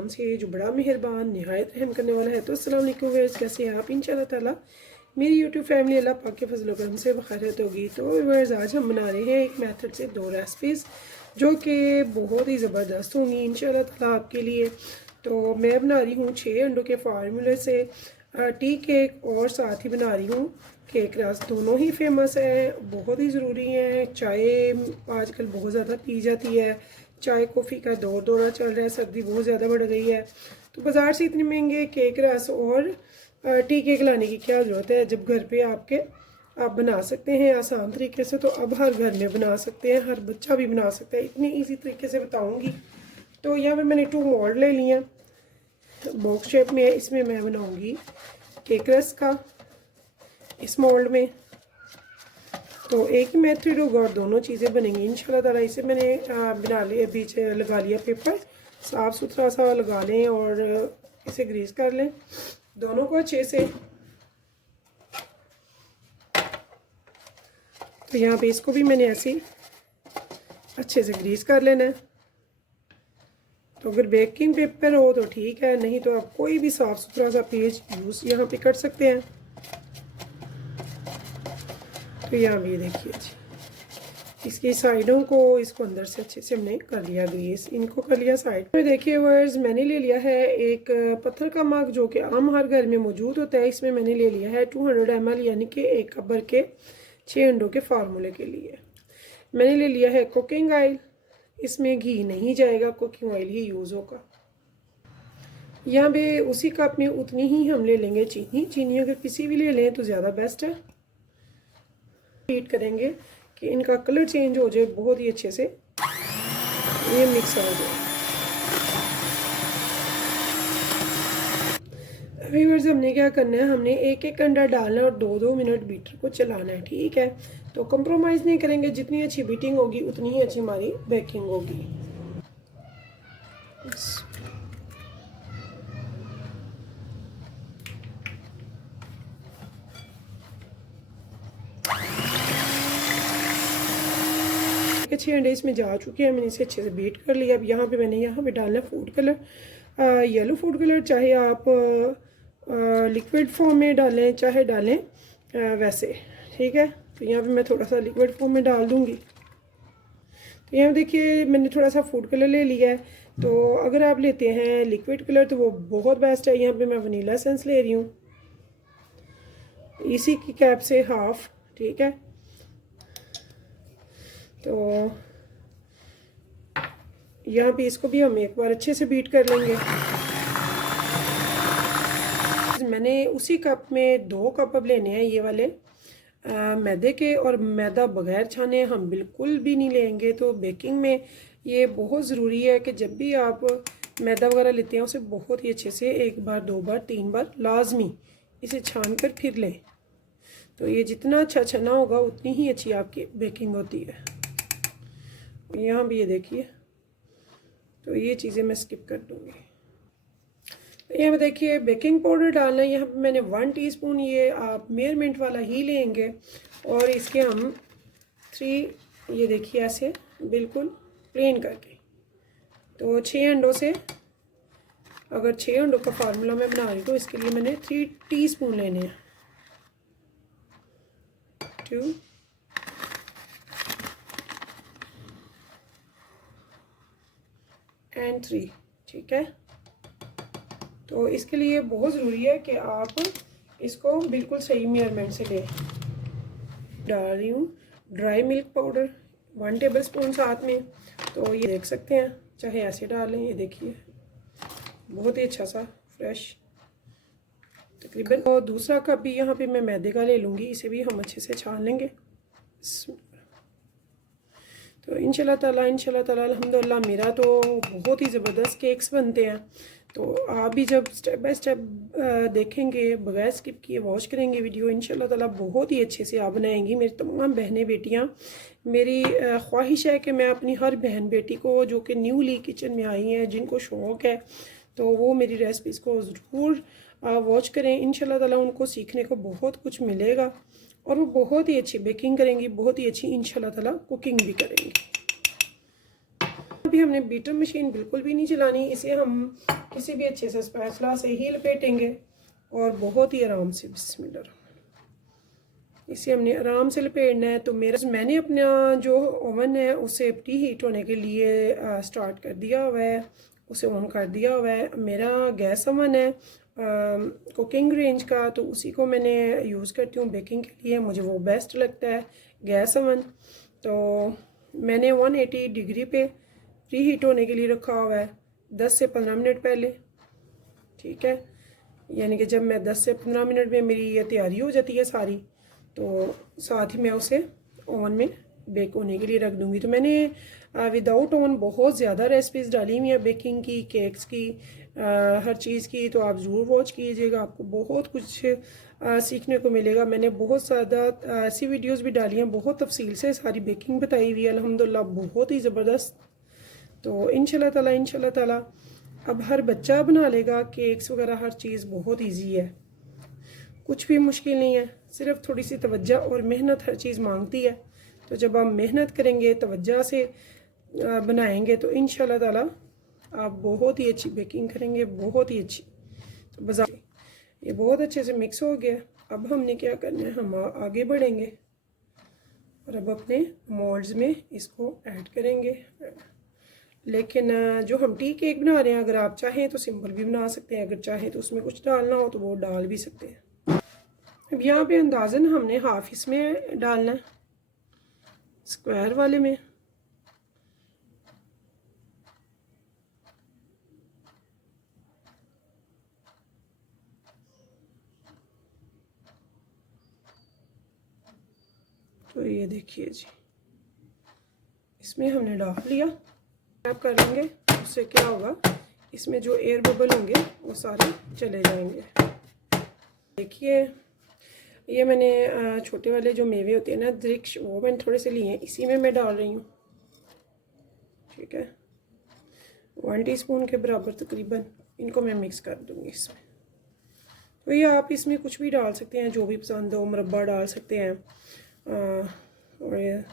नाम से जो बड़ा मेहरबान नहायत रहम करने वाला है। तो अस्सलाम वालेकुम व्यूअर्स, कैसे हैं आप? इंशाल्लाह ताला मेरी यूट्यूब फैमिली अल्लाह पाक के फजल करम से बखैरियत होगी। तो व्यूअर्स, आज हम बना रहे हैं एक मेथड से 2 रेसिपीज़ जो कि बहुत ही ज़बरदस्त होंगी इंशाल्लाह ताला आपके लिए। तो मैं बना रही हूँ 6 अंडों के फार्मूले से टी केक, और साथ ही बना रही हूँ केक रस। दोनों ही फेमस हैं, बहुत ही ज़रूरी हैं। चाय आजकल बहुत ज़्यादा पी जाती है, चाय कॉफ़ी का दौरा चल रहा है, सर्दी बहुत ज़्यादा बढ़ गई है। तो बाज़ार से इतने महंगे केक रस और टी केक लाने की क्या ज़रूरत है जब घर पे आप बना सकते हैं आसान तरीके से। तो अब हर घर में बना सकते हैं, हर बच्चा भी बना सकता है, इतनी इजी तरीके से बताऊंगी। तो यहाँ पे मैंने 2 मोल्ड ले लिए हैं, बॉक्स शेप में है। इसमें मैं बनाऊंगी केक रस का इस मोल्ड में। तो एक ही मेथड होगा और दोनों चीज़ें बनेंगी इंशाल्लाह ताला। इसे मैंने बना लिया, बीच लगा लिया पेपर, साफ़ सुथरा सा लगा लें और इसे ग्रीस कर लें दोनों को अच्छे से। तो यहाँ पे इसको भी मैंने ऐसे ही अच्छे से ग्रीस कर लेना है। तो अगर बेकिंग पेपर हो तो ठीक है, नहीं तो आप कोई भी साफ़ सुथरा सा पेज यूज़ यहाँ पे कर सकते हैं। तो यहाँ भी देखिए जी, इसकी साइडों को इसको अंदर से अच्छे से हमने कर लिया ग्रीस, इनको कर लिया साइड में। देखिए व्यूअर्स, मैंने ले लिया है एक पत्थर का मग जो कि आम हर घर में मौजूद होता है। इसमें मैंने ले लिया है 200 ml, यानी कि 1 कप भर के 6 अंडों के फार्मूले के लिए। मैंने ले लिया है कुकिंग ऑयल, इसमें घी नहीं जाएगा, कुकिंग ऑयल ही यूज़ होगा। यहाँ पे उसी कप में उतनी ही हम ले लेंगे चीनी अगर किसी भी ले लें तो ज़्यादा बेस्ट है। हीट करेंगे कि इनका कलर चेंज हो जाए, बहुत ही अच्छे से ये मिक्स हो जाए। व्यूअर्स, हमने क्या करना है, हमने एक एक अंडा डालना है और 2-2 मिनट बीटर को चलाना है, ठीक है। तो कंप्रोमाइज़ नहीं करेंगे, जितनी अच्छी बीटिंग होगी उतनी ही अच्छी हमारी बेकिंग होगी। अच्छे अंडे इसमें जा चुके हैं, मैंने इसे अच्छे से बीट कर लिया। अब यहाँ पे डालना है food colour, yellow food colour, चाहे आप लिक्विड फॉर्म में डालें चाहे डालें वैसे, ठीक है। तो यहाँ पे मैं थोड़ा सा लिक्विड फॉर्म में डाल दूँगी। तो यहाँ देखिए मैंने थोड़ा सा फूड कलर ले लिया है। तो अगर आप लेते हैं लिक्विड कलर तो वो बहुत बेस्ट है। यहाँ पे मैं वनीला एसेंस ले रही हूँ, इसी की कैप से हाफ, ठीक है। तो यहाँ पे इसको भी हम एक बार अच्छे से बीट कर लेंगे। मैंने उसी कप में 2 कप अब लेने हैं ये वाले मैदे के, और मैदा बगैर छाने हम बिल्कुल भी नहीं लेंगे। तो बेकिंग में ये बहुत ज़रूरी है कि जब भी आप मैदा वगैरह लेते हैं उसे बहुत ही अच्छे से 1 बार 2 बार 3 बार लाजमी इसे छान कर फिर लें। तो ये जितना अच्छा छना होगा उतनी ही अच्छी आपकी बेकिंग होती है। यहाँ भी ये देखिए, तो ये चीज़ें मैं स्किप कर दूँगी। यहाँ पे देखिए बेकिंग पाउडर डालना है। यहाँ पे मैंने 1 टीस्पून, ये आप मेजरमेंट वाला ही लेंगे, और इसके हम 3, ये देखिए ऐसे बिल्कुल प्लेन करके। तो 6 अंडों से, अगर 6 अंडों का फार्मूला मैं बना रही हूँ तो इसके लिए मैंने 3 टीस्पून लेने हैं, 2 and 3, ठीक है। तो इसके लिए बहुत ज़रूरी है कि आप इसको बिल्कुल सही मेजरमेंट से लें। डाल रही हूँ ड्राई मिल्क पाउडर 1 टेबलस्पून साथ में। तो ये देख सकते हैं, चाहे ऐसे डाल लें, ये देखिए बहुत ही अच्छा सा फ्रेश तकरीबन। और दूसरा कप भी यहाँ पे मैं मैदे का ले लूँगी, इसे भी हम अच्छे से छान लेंगे। तो इंशाल्लाह ताला अल्हम्दुलिल्लाह मेरा तो बहुत ही ज़बरदस्त केक्स बनते हैं। तो आप भी जब स्टेप बाय स्टेप देखेंगे, बगैर स्किप किए वॉच करेंगे वीडियो, इंशाल्लाह ताला बहुत ही अच्छे से आप बनाएंगी। मेरी तमाम बहनें बेटियां, मेरी ख्वाहिश है कि मैं अपनी हर बहन बेटी को जो कि न्यूली किचन में आई हैं, जिनको शौक़ है, तो वो मेरी रेसिपीज़ को ज़रूर वॉच करें। इंशाल्लाह ताला उनको सीखने को बहुत कुछ मिलेगा और वो बहुत ही अच्छी बेकिंग करेंगी, बहुत ही अच्छी इंशाल्लाह ताला कुकिंग भी करेंगी। अभी हमने बीटर मशीन बिल्कुल भी नहीं चलानी, इसे हम किसी भी अच्छे से स्पैचुला से ही लपेटेंगे और बहुत ही आराम से, बिस्मिल्लाह, इसे हमने आराम से लपेटना है। तो मैंने अपना जो ओवन है उसे प्री हीट होने के लिए स्टार्ट कर दिया हुआ है, उसे ऑन कर दिया हुआ है। मेरा गैस ओवन है कुकिंग रेंज का, तो उसी को मैंने यूज़ करती हूँ बेकिंग के लिए, मुझे वो बेस्ट लगता है गैस ओवन। तो मैंने 180 डिग्री पे प्री हीट होने के लिए रखा हुआ है 10 से 15 मिनट पहले, ठीक है। यानी कि जब मैं 10 से 15 मिनट में मेरी ये तैयारी हो जाती है सारी, तो साथ ही मैं उसे ओवन में बेक होने के लिए रख दूँगी। तो मैंने विदाउट ओवन बहुत ज़्यादा रेसिपीज़ डाली हुई हैं बेकिंग की, केक्स की, हर चीज़ की, तो आप ज़रूर वॉच कीजिएगा, आपको बहुत कुछ सीखने को मिलेगा। मैंने बहुत ज़्यादा ऐसी वीडियोस भी डाली हैं, बहुत तफसील से सारी बेकिंग बताई हुई है अल्हम्दुलिल्लाह, बहुत ही ज़बरदस्त। तो इंशाल्लाह ताला अब हर बच्चा बना लेगा केक्स वगैरह, हर चीज़ बहुत ईजी है, कुछ भी मुश्किल नहीं है, सिर्फ थोड़ी सी तवज्जो और मेहनत हर चीज़ मांगती है। तो जब आप मेहनत करेंगे, तवज्जो से बनाएंगे, तो इंशाल्लाह ताला आप बहुत ही अच्छी बेकिंग करेंगे, बहुत ही अच्छी। तो बाजार ये बहुत अच्छे से मिक्स हो गया। अब हमने क्या करना है, हम आगे बढ़ेंगे और अब अपने मोल्ड्स में इसको ऐड करेंगे। लेकिन जो हम टी केक बना रहे हैं, अगर आप चाहें तो सिंपल भी बना सकते हैं, अगर चाहें तो उसमें कुछ डालना हो तो वो डाल भी सकते हैं। अब यहाँ पे अंदाज़न हमने हाफ इसमें डालना है, स्क्वायर वाले में। तो ये देखिए जी, इसमें हमने डाल लिया। टैप कर लेंगे, उससे क्या होगा, इसमें जो एयर बबल होंगे वो सारे चले जाएंगे। देखिए ये मैंने छोटे वाले जो मेवे होते हैं ना, द्रिक्ष, वो मैंने थोड़े से लिए हैं, इसी में मैं डाल रही हूँ, ठीक है। 1 टीस्पून के बराबर तकरीबन इनको मैं मिक्स कर दूँगी इसमें। तो ये आप इसमें कुछ भी डाल सकते हैं, जो भी पसंद हो, मुरब्बा डाल सकते हैं, और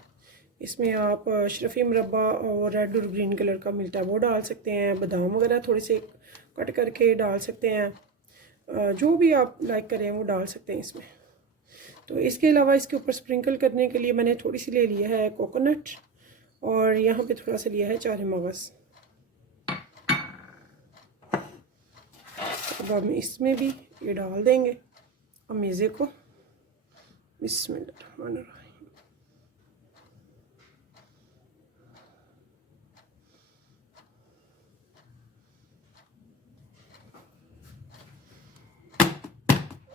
इसमें आप अशरफी मुरब्बा और रेड और ग्रीन कलर का मिलता है वो डाल सकते हैं, बादाम वगैरह थोड़े से कट करके डाल सकते हैं, जो भी आप लाइक करें वो डाल सकते हैं इसमें। तो इसके अलावा इसके ऊपर स्प्रिंकल करने के लिए मैंने थोड़ी सी ले लिया है कोकोनट, और यहाँ पे थोड़ा सा लिया है चारे मगज़। अब हम इसमें भी ये डाल देंगे अमीज़े को, बिस्मिल्लाह।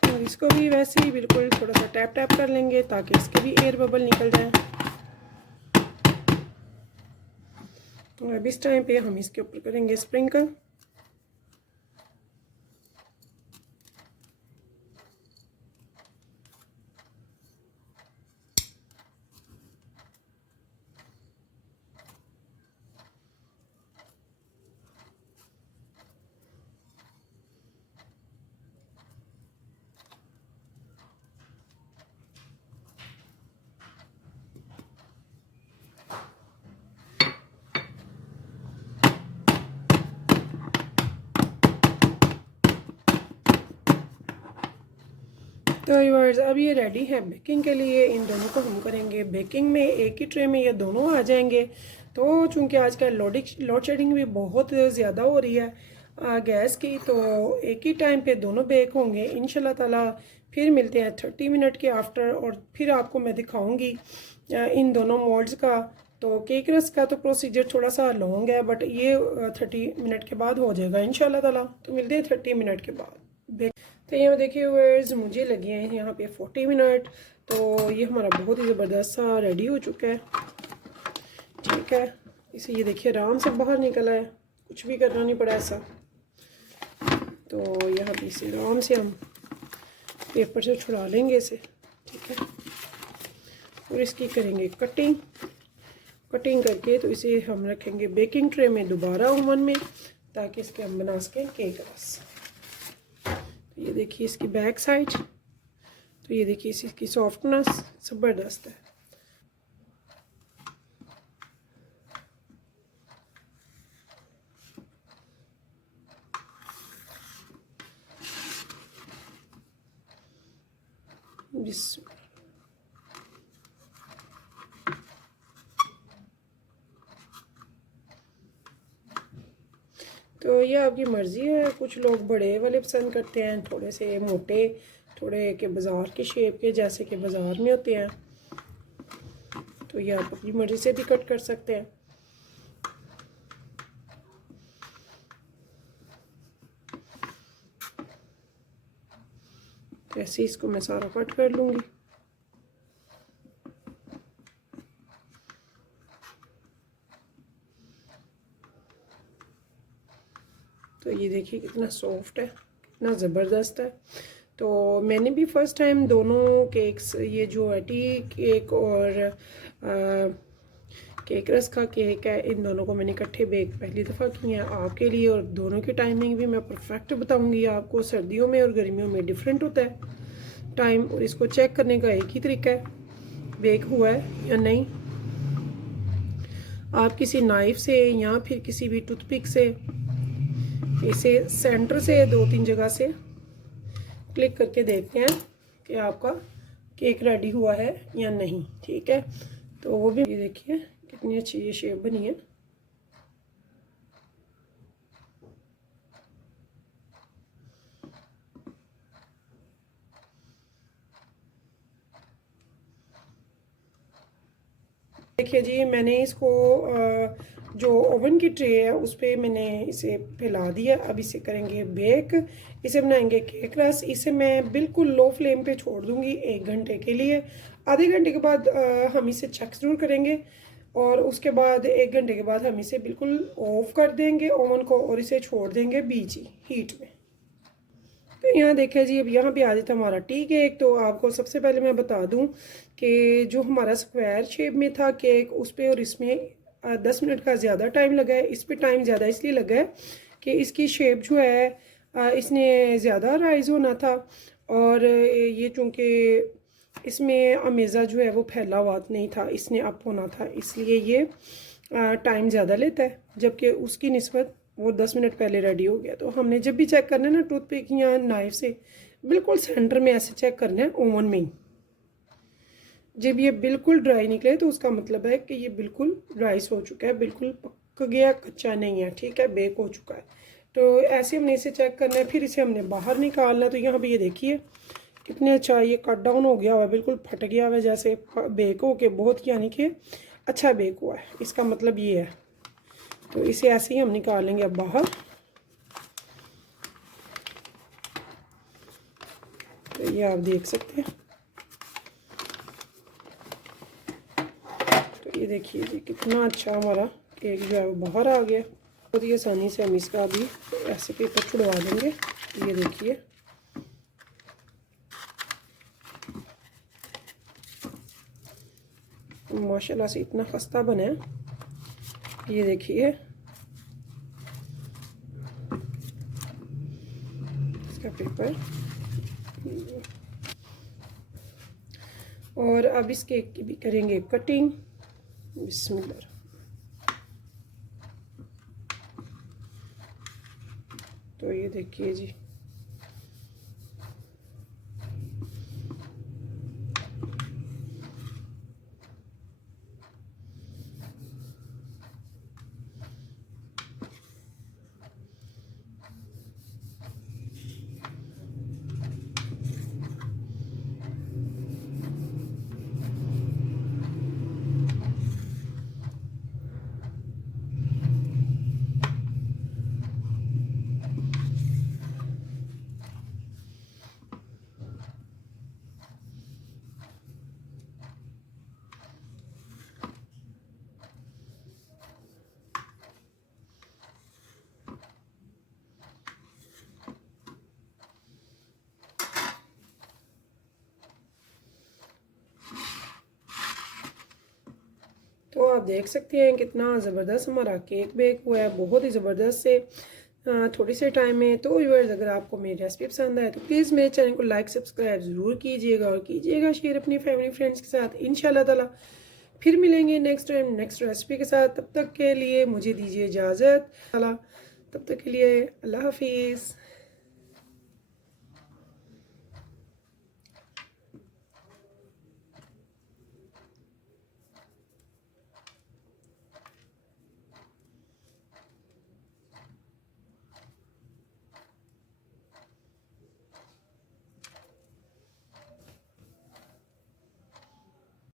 और इसको भी वैसे ही बिल्कुल थोड़ा सा टैप टैप कर लेंगे ताकि इसके भी एयर बबल निकल जाए। और अब इस टाइम पे हम इसके ऊपर करेंगे स्प्रिंकल। तो व्यूअर्स अब ये रेडी है बेकिंग के लिए। इन दोनों को हम करेंगे बेकिंग में, एक ही ट्रे में ये दोनों आ जाएंगे। तो चूँकि आजकल लोड शेडिंग भी बहुत ज़्यादा हो रही है गैस की, तो एक ही टाइम पे दोनों बेक होंगे इंशाल्लाह ताला। फिर मिलते हैं 30 मिनट के आफ्टर, और फिर आपको मैं दिखाऊंगी इन दोनों मोल्ड्स का। तो केक रस का तो प्रोसीजर थोड़ा सा लॉन्ग है, बट ये 30 मिनट के बाद हो जाएगा इंशाल्लाह ताला। तो मिलते हैं 30 मिनट के बाद। तो यहाँ देखिए व्यूअर्स, मुझे लगे हैं यहाँ पे 40 मिनट। तो ये हमारा बहुत ही ज़बरदस्त सा रेडी हो चुका है, ठीक है। इसे ये देखिए आराम से बाहर निकला है, कुछ भी करना नहीं पड़ा ऐसा। तो यहाँ पे इसे आराम से हम पेपर से छुड़ा लेंगे इसे, ठीक है। और इसकी करेंगे कटिंग करके, तो इसे हम रखेंगे बेकिंग ट्रे में दोबारा ओवन में, ताकि इसके हम बना सकें केक रस। ये देखिए इसकी बैक साइड, तो ये देखिए इसकी सॉफ्टनेस ज़बरदस्त है। बिस्मिल्लाह। तो ये आपकी मर्ज़ी है, कुछ लोग बड़े वाले पसंद करते हैं, थोड़े से मोटे, थोड़े के बाज़ार के शेप के जैसे कि बाज़ार में होते हैं। तो ये आप अपनी मर्ज़ी से भी कट कर सकते हैं। तो ऐसे इसको मैं सारा कट कर लूँगी। तो ये देखिए कितना सॉफ्ट है, कितना ज़बरदस्त है। तो मैंने भी फ़र्स्ट टाइम दोनों केक्स, ये जो है टी केक और केक रस का केक है, इन दोनों को मैंने इकट्ठे बेक पहली दफ़ा किए हैं आपके लिए। और दोनों की टाइमिंग भी मैं परफेक्ट बताऊंगी आपको। सर्दियों में और गर्मियों में डिफरेंट होता है टाइम, और इसको चेक करने का एक ही तरीका है, बेक हुआ है या नहीं। आप किसी नाइफ से या फिर किसी भी टूथपिक से इसे सेंटर से 2-3 जगह से क्लिक करके देखते हैं कि आपका केक रेडी हुआ है या नहीं। ठीक है, तो वो भी, ये देखिए कितनी अच्छी ये शेप बनी है। देखिए जी, मैंने इसको जो ओवन की ट्रे है उस पर मैंने इसे फैला दिया। अब इसे करेंगे बेक, इसे बनाएंगे केक रस। इसे मैं बिल्कुल लो फ्लेम पे छोड़ दूंगी 1 घंटे के लिए। आधे घंटे के बाद हम इसे चेक ज़रूर करेंगे, और उसके बाद 1 घंटे के बाद हम इसे बिल्कुल ऑफ कर देंगे ओवन को, और इसे छोड़ देंगे बीच ही हीट में। तो यहाँ देखिए जी, अब यहाँ पे आ जाता हमारा टी केक। तो आपको सबसे पहले मैं बता दूँ कि जो हमारा स्क्वायर शेप में था केक, उस पर और इसमें 10 मिनट का ज़्यादा टाइम लगा है। इस पर टाइम ज़्यादा इसलिए लगा है कि इसकी शेप जो है इसने ज़्यादा राइज होना था, और ये चूँकि इसमें अमेज़ा जो है वो फैला हुआ नहीं था, इसने अप होना था, इसलिए ये टाइम ज़्यादा लेता है। जबकि उसकी निस्बत वो 10 मिनट पहले रेडी हो गया। तो हमने जब भी चेक करना है ना, टूथपिक या नाइफ से बिल्कुल सेंटर में ऐसे चेक करना है ओवन में ही। जब ये बिल्कुल ड्राई निकले तो उसका मतलब है कि ये बिल्कुल राइस हो चुका है, बिल्कुल पक गया, कच्चा नहीं है। ठीक है, बेक हो चुका है। तो ऐसे हमने इसे चेक करना है, फिर इसे हमने बाहर निकालना है। तो यहाँ पर ये देखिए कितने अच्छा ये कट डाउन हो गया हुआ है, बिल्कुल फट गया हुआ है, जैसे बेक हो के बहुत, यानी कि अच्छा बेक हुआ है, इसका मतलब ये है। तो इसे ऐसे ही हम निकालेंगे अब बाहर। तो ये आप देख सकते हैं। तो ये देखिए जी कितना अच्छा हमारा केक जो है वो बाहर आ गया। बहुत ही आसानी से हम इसका भी ऐसे पेपर छुड़वा देंगे। ये देखिए माशाल्लाह से इतना खस्ता बना है। ये देखिए इसका पेपर। और अब इस केक की भी करेंगे कटिंग। बिस्मिल्लाह। तो ये देखिए जी, तो आप देख सकते हैं कितना ज़बरदस्त हमारा केक बेक हुआ है, बहुत ही ज़बरदस्त से थोड़ी से टाइम में। तो व्यूअर्स, अगर आपको मेरी रेसिपी पसंद आए तो प्लीज़ मेरे चैनल को लाइक सब्सक्राइब ज़रूर कीजिएगा, और कीजिएगा शेयर अपनी फैमिली फ्रेंड्स के साथ। इंशाल्लाह ताला फिर मिलेंगे नेक्स्ट टाइम नेक्स्ट रेसिपी के साथ। तब तक के लिए मुझे दीजिए इजाज़त। तब तक के लिए अल्लाह हाफिज़।